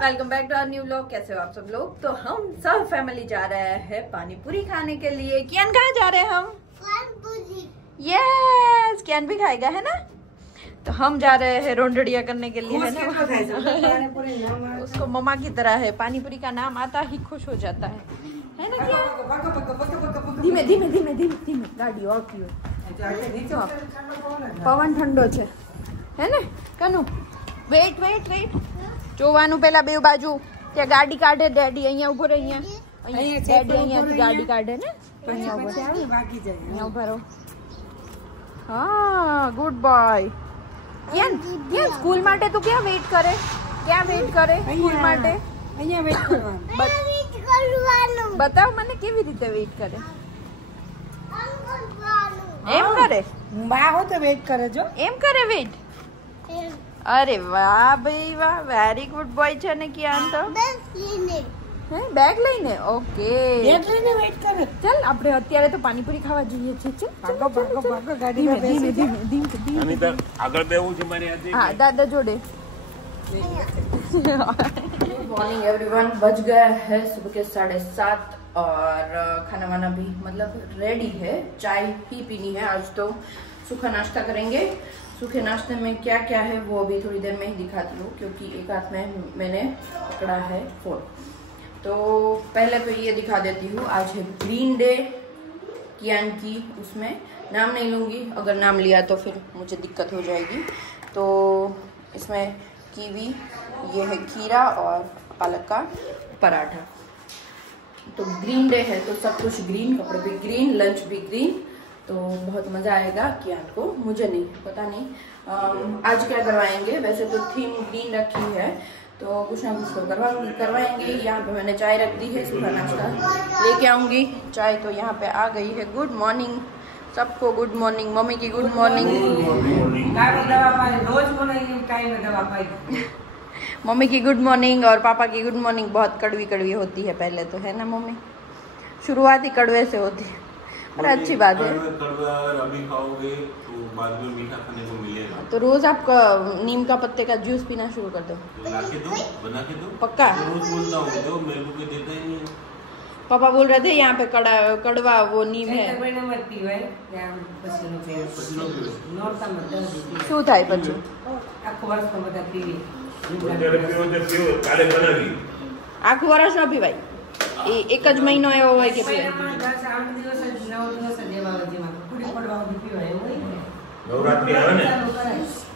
Welcome back to our new vlog. कैसे हो आप सब लोग। तो हम सब फैमिली जा रहे हैं पानी पूरी खाने के लिए। कियान कहाँ जा रहे हैं हम? यस, कियान भी खाएगा है ना। तो हम जा रहे हैं रोंडड़िया करने के लिए है ना। उसको मम्मा की तरह है, पानी पूरी का नाम आता ही खुश हो जाता है ना कियान। धीमे धीमे धीमे धीमे धीमे गाड़ी और पवन ठंडो है ने कनु। वेट वेट वेट જોવાનું પેલા બે બાજુ ત્યાં ગાડી કાઢે ડેડી અહીંયા ઉભો રહે અહીંયા ડેડી અહીંયાથી ગાડી કાઢે ને અહીંયા ઉભો બાકી જાય અહીંયા ઉભા રહો। હા ગુડ બોય। કેમ કેમ સ્કૂલ માટે તું ક્યાં વેઇટ કરે? ક્યાં વેઇટ કરે સ્કૂલ માટે? અહીંયા વેઇટ કરવાનું। બતાવ મને કેવી રીતે વેઇટ કરે? એમ કરે બા હો તો વેઇટ કરે જો એમ કરે વેઇટ। अरे वाह भाई वाह, वेरी गुड बॉय છે ને કિયાન। તો બેગ લઈને ઓકે બેગ લઈને વેઇટ કરે। ચલ આપણે અત્યારે તો પાણીપુરી ખાવા જઈએ છીએ। ચલ ભાગો ભાગો ભાગો ગાડીમાં ધીમે ધીમે ધીમે અમિતા આગળ બેવું છે મારી હાથે। હા દાદા જોડે। मॉर्निंग एवरीवन, बज गया है सुबह के 7:30 और खाना वाना भी मतलब रेडी है। चाय ही पीनी है आज, तो सूखा नाश्ता करेंगे। सूखे नाश्ते में क्या क्या है वो अभी थोड़ी देर में ही दिखाती हूँ, क्योंकि एक हाथ में मैंने पकड़ा है फोन। तो पहले तो ये दिखा देती हूँ, आज है ग्रीन डे कियान की। उसमें नाम नहीं लूँगी, अगर नाम लिया तो फिर मुझे दिक्कत हो जाएगी। तो इसमें कीवी, ये है खीरा और पालक का पराठा। तो ग्रीन डे है तो सब कुछ ग्रीन, कपड़े भी ग्रीन, लंच भी ग्रीन। तो बहुत मजा आएगा कियान को, मुझे नहीं पता नहीं आज क्या करवाएंगे। वैसे तो थीम ग्रीन रखी है, तो कुछ ना कुछ तो करवाएंगे। यहाँ पे मैंने चाय रख दी है, सुबह नाश्ता लेके आऊंगी। चाय तो यहाँ पे आ गई है। गुड मॉर्निंग सबको, गुड मॉर्निंग। मम्मी की गुड मॉर्निंग। मम्मी की गुड मॉर्निंग और पापा की गुड मॉर्निंग बहुत कड़वी कड़वी होती है पहले तो, है ना मम्मी। शुरुआत ही कड़वे से होती है, पर अच्छी बात है। अभी खाओगे तो बाद में मीठा खाने को मिलेगा। तो रोज आप नीम का पत्ते का जूस पीना शुरू कर दो। बना के दो, बना के दो पक्का। रोज बोलता हूँ तो मेरे को देता ही नहीं है। पापा बोल रहे थे यहाँ पे कड़वा वो नीम है। શું થાય પછી? આખું વર્ષ ન પીવાય, એક જ મહિનો એવો હોય કે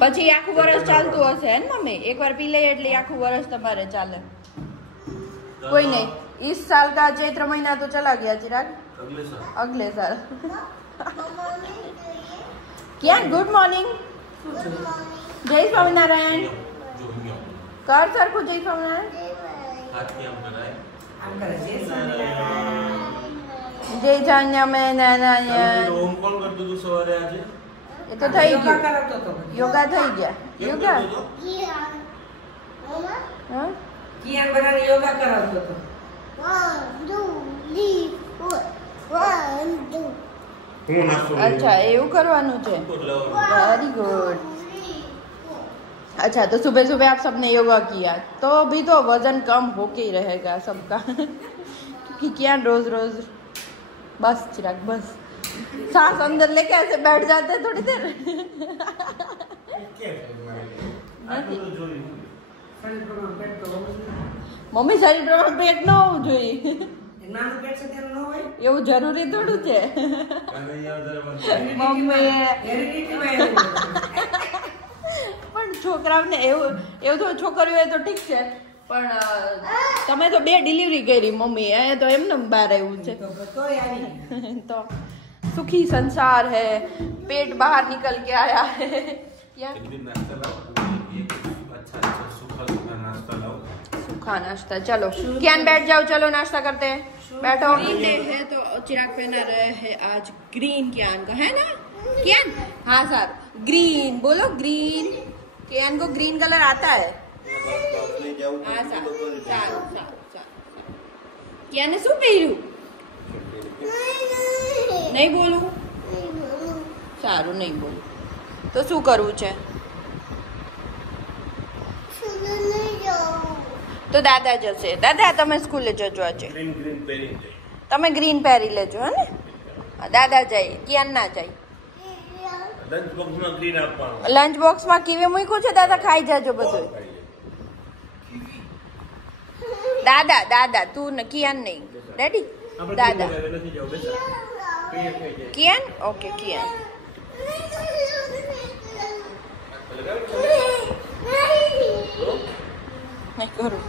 પછી આખું વર્ષ ચાલતું હશે ને મમ્મી? એકવાર પી લઈએ એટલે આખું વર્ષ તમારે ચાલે। कोई नहीं, इस साल का चैत्र महीना तो चला गया चिराग, अगले साल। क्या गुड मॉर्निंग, जय स्वामीनारायण कर सर को। जय स्वामीनारायण, जय स्वामीनारायण। ये तो થઈ ગયું, યોગા થઈ ગયા। યોગા હા કિયાન બધાને યોગા કરાવતો હતો। 1 2 3 4 1 2। अच्छा એવું કરવાનું છે, वेरी गुड। अच्छा तो सुबह सुबह आप सबने योगा किया तो भी तो वजन कम होके ही रहेगा सबका। क्योंकि क्या रोज रोज बस चिराग बस सांस अंदर लेके ऐसे बैठ जाते हैं थोड़ी देर। मम्मी शरीर प्रमाण पेट न होવું જોઈએ, એવું જરૂરી થોડું છે મમ્મી। પણ છોકરાઓને એવું તો છોકરીઓ તો ઠીક છે, પણ તમે તો 2 ડિલિવરી કરી મમ્મી, અહીંયા તો એમને બહાર આવ્યું છે। તો सुखी संसार है, पेट बाहर निकल के आया है। क्या सूखा नाश्ता, चलो कियान बैठ जाओ, चलो नाश्ता करते हैं, बैठो। है तो चिराग पहना रहे हैं आज ग्रीन कियान का, है ना कियान? हाँ सर ग्रीन बोलो, ग्रीन। कियान को ग्रीन कलर आता है? हाँ सर सारू सारू सारू। कियान ने शू पहर्યું? नहीं बोलू, सारू नहीं बोलू तो शू करવું છે? તો દાદા જશે. દાદા તમે સ્કૂલે જજો આજે. તમે ગ્રીન પહેરી લેજો હે ને. દાદા જાય, ક્યાં ના જાય. લંચ બોક્સ માં કીવી મૂક્યું છે દાદા, ખાઈ જાજો બધું. દાદા દાદા તું ને કિયાન નહીં. ડેડી દાદા કિયાન. ઓકે કિયાન. કરું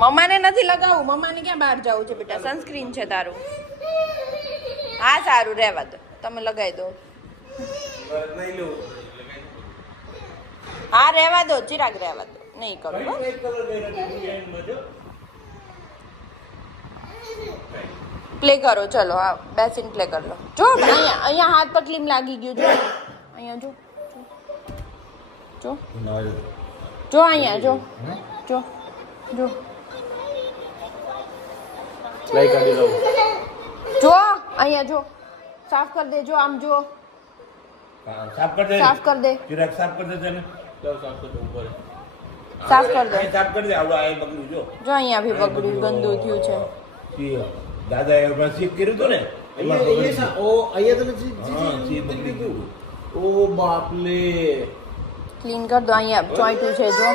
મમ્માને નથી લગાવું. મમ્માને ક્યાં બહાર જવું છે બેટા, સનસ્ક્રીન છે તારું. હા સારું રહેવા દો, તમે લગાવી દો. હા રહેવા દો, ચિરાગ રહેવા દો, નહીં કરું. પ્લે કરો ચલો. હા બેસીને પ્લે કરી લો. જો અહીંયા અહીંયા હાથ પર ક્લીમ લાગી ગયું. જો અહીંયા જો જો જો અહીંયા જો જો જો જો અહીંયા જો. સાફ કર દે. જો આમ જો સાફ કર દે. સાફ કર દે. ચિરાગ સાફ કર દે તને. સાફ કર દે ઉપર. સાફ કર દે. સાફ કર દે. આવડો આ બગડ્યું જો. જો અહીંયા ભી બગડ્યું, ગંદુ થયું છે. દાદા એ ચેક કર્યું તો ને. ઓ અહીંયા તો ઓ બાપલે. ક્લીન કર દો. અહીંયા ચોંટ્યું છે જો.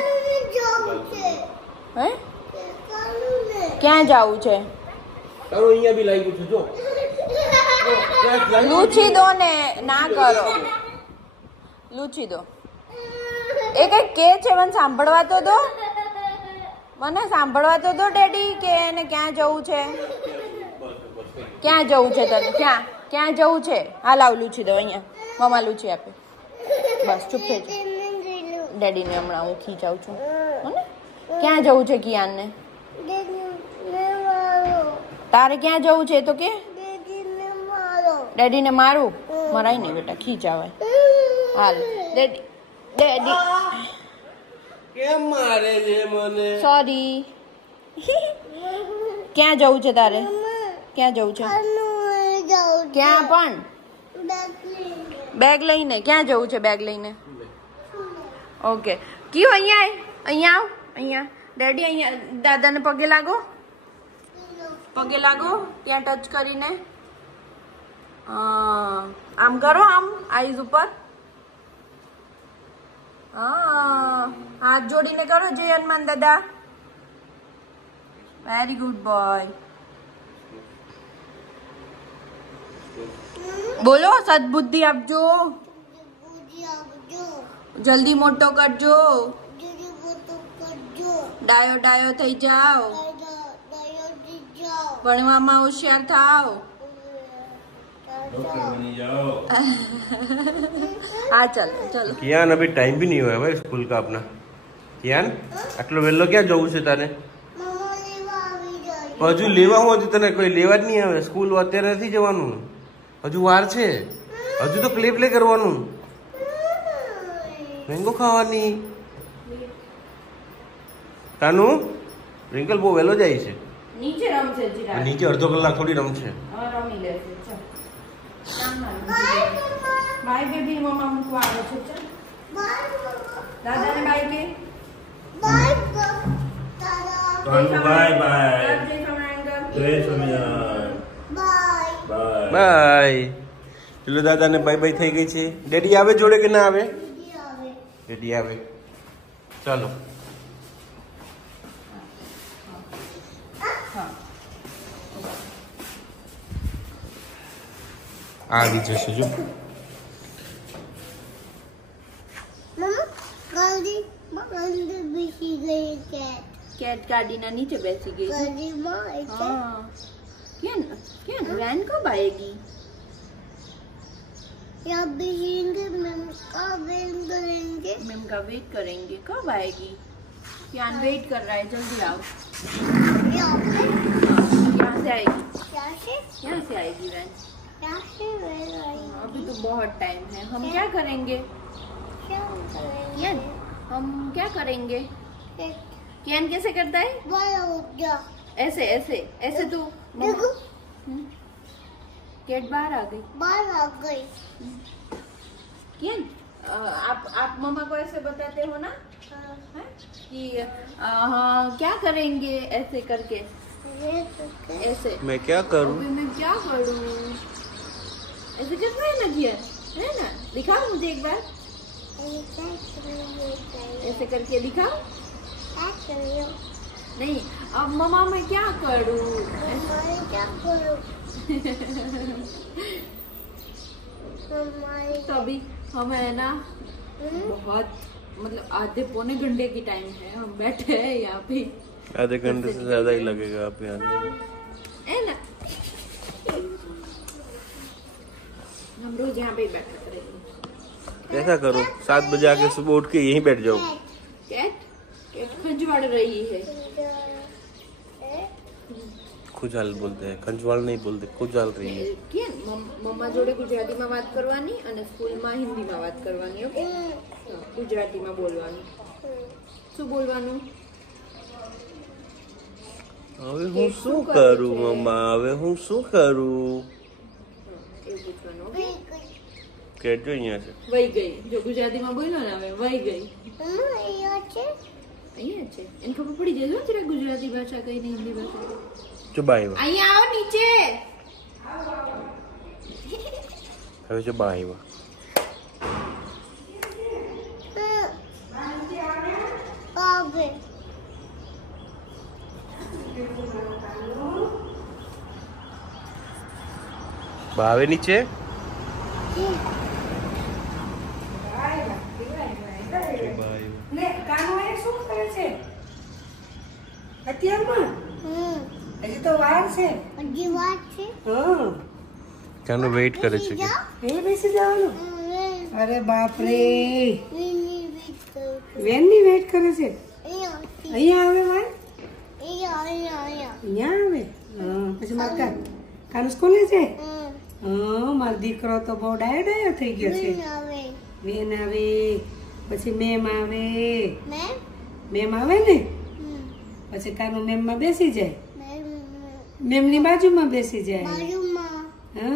હે ક્યાં જાવું છે? તારો અહીંયા બી લાગ્યું છે જો. લૂછી દો ને. ના કરો, લૂછી દો. એ કઈ કે છે મને સાંભળવા તો દો. મને સાંભળવા તો દો ડેડી કે એને ક્યાં જવું છે. ક્યાં જવું છે તને? ક્યાં જવું છે? હા લાવ લૂછી દો. અહીંયા મમ્મા લૂછી આપે. બસ ચૂપ થઈ જા. ડેડીને હમણાં હું ખીચાવું છું. ક્યાં જવું છે કિયાનને? તારે ક્યાં જવું છે તો કે? ડેડીને મારું? મરાય નહીં બેટા, ખીચાવાય. હાલ ડેડી ડેડી કેમ મારે છે મને? સોરી. ક્યાં જવું છે તારે? ક્યાં જવું છે? ક્યાં પણ? બેગ લઈને. ક્યાં જવું છે બેગ લઈને? ઓકે કયું અહીંયા અહીંયા આવ. અહીંયા ડેડી અહીંયા દાદાને પગે લાગો. પગે લાગો ત્યાં ટચ કરીને. આમ કરો, આમ આઈઝ ઉપર. હાથ જોડીને કરો. જય હનુમાન દાદા. Very good boy. બોલો સદબુદ્ધિ આપજો. જલ્દી મોટો કરજો. ડાયો ડાયો થઈ જાઓ. ભણવામાં હોશિયાર થાવ. हाँ चलो चलो. कियान अभी टाइम भी नहीं हुआ है भाई स्कूल का अपना. कियान आटलो वेलो क्या जવું છે તારે? હજુ લેવા હું તને કોઈ લેવા જ નહીં આવે. સ્કૂલ અત્યારે નથી જવાનું, હજુ વાર છે. હજુ તો પ્લે પ્લે કરવાનું, મેંગો ખાવાની. કાનુ રિંકલ બહુ વેલો જાય છે. નીચે રમશે જીરા. નીચે અડધો કલાક થોડી રમશે. હા રમી લેશે. By baby. મમ્મા મૂકવા આવે છે. ચલ દાદાને બાય કે. Bye bye. જય સ્વામિનારાયણ. Bye bye. ચલો દાદાને બાય બાય થઈ ગઈ છે. ડેડી આવે જોડે કે ના આવે? ડેડી આવે. ચાલો. આવી જશે જો. કેટ ગાડીના નીચે બેસી गई. हाँ क्या क्या वैन कब आएगी? मैम का वेट करेंगे. कब आएगी? क्या वेट कर रहा है, जल्दी आओ. यहाँ से आएगी. यहाँ से आएगी वैन. अभी तो बहुत टाइम है. हम क्या करेंगे? हम क्या करेंगे? कियान कैसे करता है? ऐसे ऐसे ऐसे. तो कैट बाहर आ गई. कियान आप मम्मा को ऐसे बताते हो ना? कि हाँ क्या करेंगे ऐसे करके, ऐसे मैं क्या करूं? अभी मैं क्या करूं, ऐसे कितना है ना किया है ना, दिखाओ मुझे एक बार, ऐसे करके दिखाओ। नहीं अब मम्मा मैं क्या करूं, तो अभी हम है ना बहुत मतलब आधे पौने घंटे की टाइम है, हम बैठे हैं यहाँ पे। आधे घंटे से ज्यादा ही लगेगा आप यहाँ है ना, हम रोज यहाँ पे ही बैठे रहेंगे। ऐसा करो 7 बजे आके सुबह उठ के यहीं बैठ जाओ। कैट खंजवाड़ रही है, खुजाल बोलते हैं, खंजवाल नहीं बोलते, खुजाल रही है। કે મમ્મા જોડે ગુજરાતીમાં વાત કરવાની અને સ્કૂલમાં હિન્દીમાં વાત કરવાની, ઓકે? ગુજરાતીમાં બોલવાનું, શું બોલવાનું? હવે હું શું કરું મમ્મા, હવે હું શું કરું? એવું પૂછવાનું, ઓકે? કેટ જો અહીંયા છે, વહી ગઈ, જો ગુજરાતીમાં બોલ્યો ને હવે વહી ગઈ, અહીંયા છે, એને ખબર પડી જાય જરા ગુજરાતી ભાષા કઈ ને હિન્દી ભાષા। જો બા આવ્યા, અહીંયા આવો નીચે, હવે જો બા આવ્યા। બા આવે નીચે। ને કાનો એ શું કરે છે અત્યારમાં? હજી તો વાર છે, હા કાનો વેઇટ કરે છે કે એ બેસી જવાનું। અરે બાપ રે, વેનની વેઇટ કરે છે। અહીંયા આવે વાન, અહીંયા આવે, હા પછી મારા કાનો સ્કૂલે છે, હા મારો દીકરો તો બહુ ડાયો ડાયો થઈ ગયો છે। વેન આવે પછી મેમ આવે, મેમ આવે ને પછી કાનો મેમ માં બેસી જાય, મેમ ની બાજુમાં બેસી જાય, હા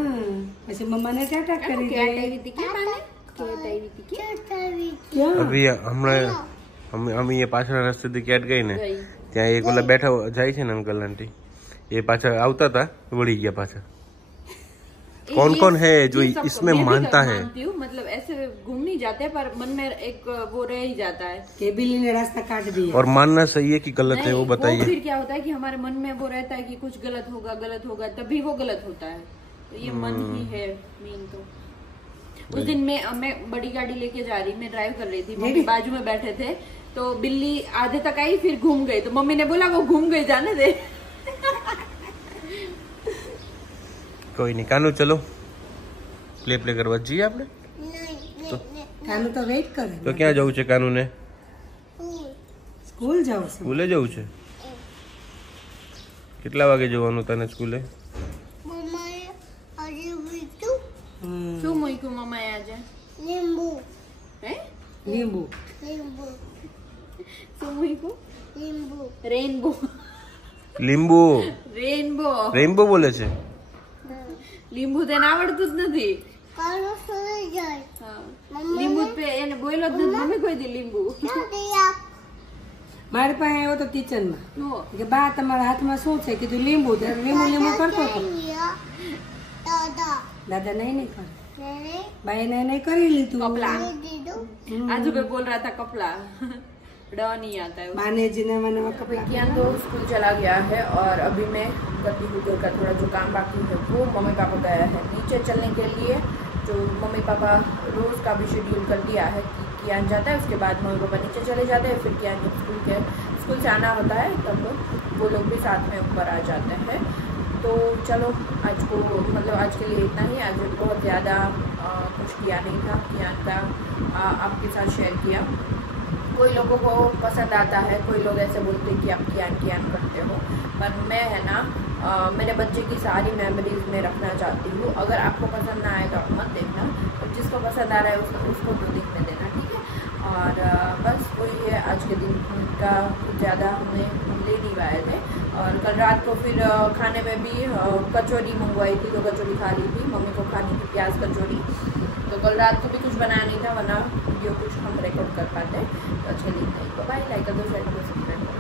પછી મમ્મા ને ટાટા કરી ક્યાં દે। આવી હતી કે પાને ક્યાં આવી હતી કે ક્યાં? અભી હમણાં અમે એ પાછળ રસ્તેથી કેટ ગઈ ને ગઈ ત્યાં એક ઓલા બેઠા જાય છે ને અંકલ आंटी, એ पाछा આવता था वળી गया पाछा। कौन कौन है जो ये सबको इसमें मैं भी मानता है? मानती हूँ, मतलब ऐसे घूम नहीं जाते पर मन में एक वो रह ही जाता है। કે બિલ્લી ने रास्ता काट दिया। और मानना सही है कि गलत है वो नहीं, बताइए। फिर क्या होता है कि हमारे मन में वो रहता है कि कुछ गलत होगा तभी वो गलत होता है, तो ये मन ही है मेन। तो उस दिन मैं बड़ी गाड़ी लेके जा रही, मैं ड्राइव कर रही थी, मम्मी बाजू में बैठे थे, तो बिल्ली आधे तक आई फिर घूम गई, तो मम्मी ने बोला वो घूम गई जाने दे। कोई नहीं कानू चलो प्ले करवा જઈએ આપણે તો કાનો તો વેઇટ કરે। તો ક્યાં જવું છે કાનુ ને? સ્કૂલ જાવ છે। સ્કૂલે જવું છે? કેટલા વાગે જવાનું તને સ્કૂલે? શું મૂક્યું મમ્માએ આજે? હે લીંબુ શું મૂક્યું? રેનબો લીંબુ રેનબો રેનબો બોલે છે। લીંબુ તેને આવડતું જ નથી, હા લીંબુ જ એને બોલ્યો જ નથી મમ્મી કોઈ દી લીંબુ મારી પાસે આવ્યો તો કિચનમાં નો કે બા તમારા હાથમાં શું છે? કીધું લીંબુ, લીંબુ લીંબુ કરતો હતો। दादा नहीं करे, भाई ने नहीं करी ली तू। कपला आज सुबह बोल रहा था कपला ड नहीं आता है। माने जी ने मैंने कपला किया तो स्कूल चला गया है और अभी मैं गति गुजर का थोड़ा जो काम बाकी है वो मम्मी पापा गया है नीचे चलने के लिए, जो मम्मी पापा रोज का भी शेड्यूल कर दिया है कि कियान जाता है उसके बाद मम्मी पापा नीचे चले जाते हैं, फिर कियान जब स्कूल से आना होता है तब वो लोग भी साथ में ऊपर आ जाते हैं। तो चलो आज को मतलब आज के लिए इतना ही। आज बहुत ज़्यादा कुछ किया नहीं था, कियान का आपके साथ शेयर किया। कोई लोगों को पसंद आता है, कोई लोग ऐसे बोलते हैं कि आप कियान करते हो, पर मैं है ना मेरे बच्चे की सारी मेमोरीज में रखना चाहती हूँ। अगर आपको पसंद ना आए तो आप मत देखना, और जिसको पसंद आ रहा है उसको तो देखने देना, ठीक है। और बस वही है आज के दिन का, ज़्यादा हमने ले नहीं पाए थे। और कल रात को फिर खाने में भी कचौरी मंगवाई थी, तो कचौरी खा ली थी, मम्मी को खानी थी प्याज कचौरी, तो कल रात को भी कुछ बनाया नहीं था, वरना वीडियो कुछ हम रिकॉर्ड कर पाते। तो चलिए बाय, लाइक कर दो, शेयर कर दो, सब्सक्राइब कर दो।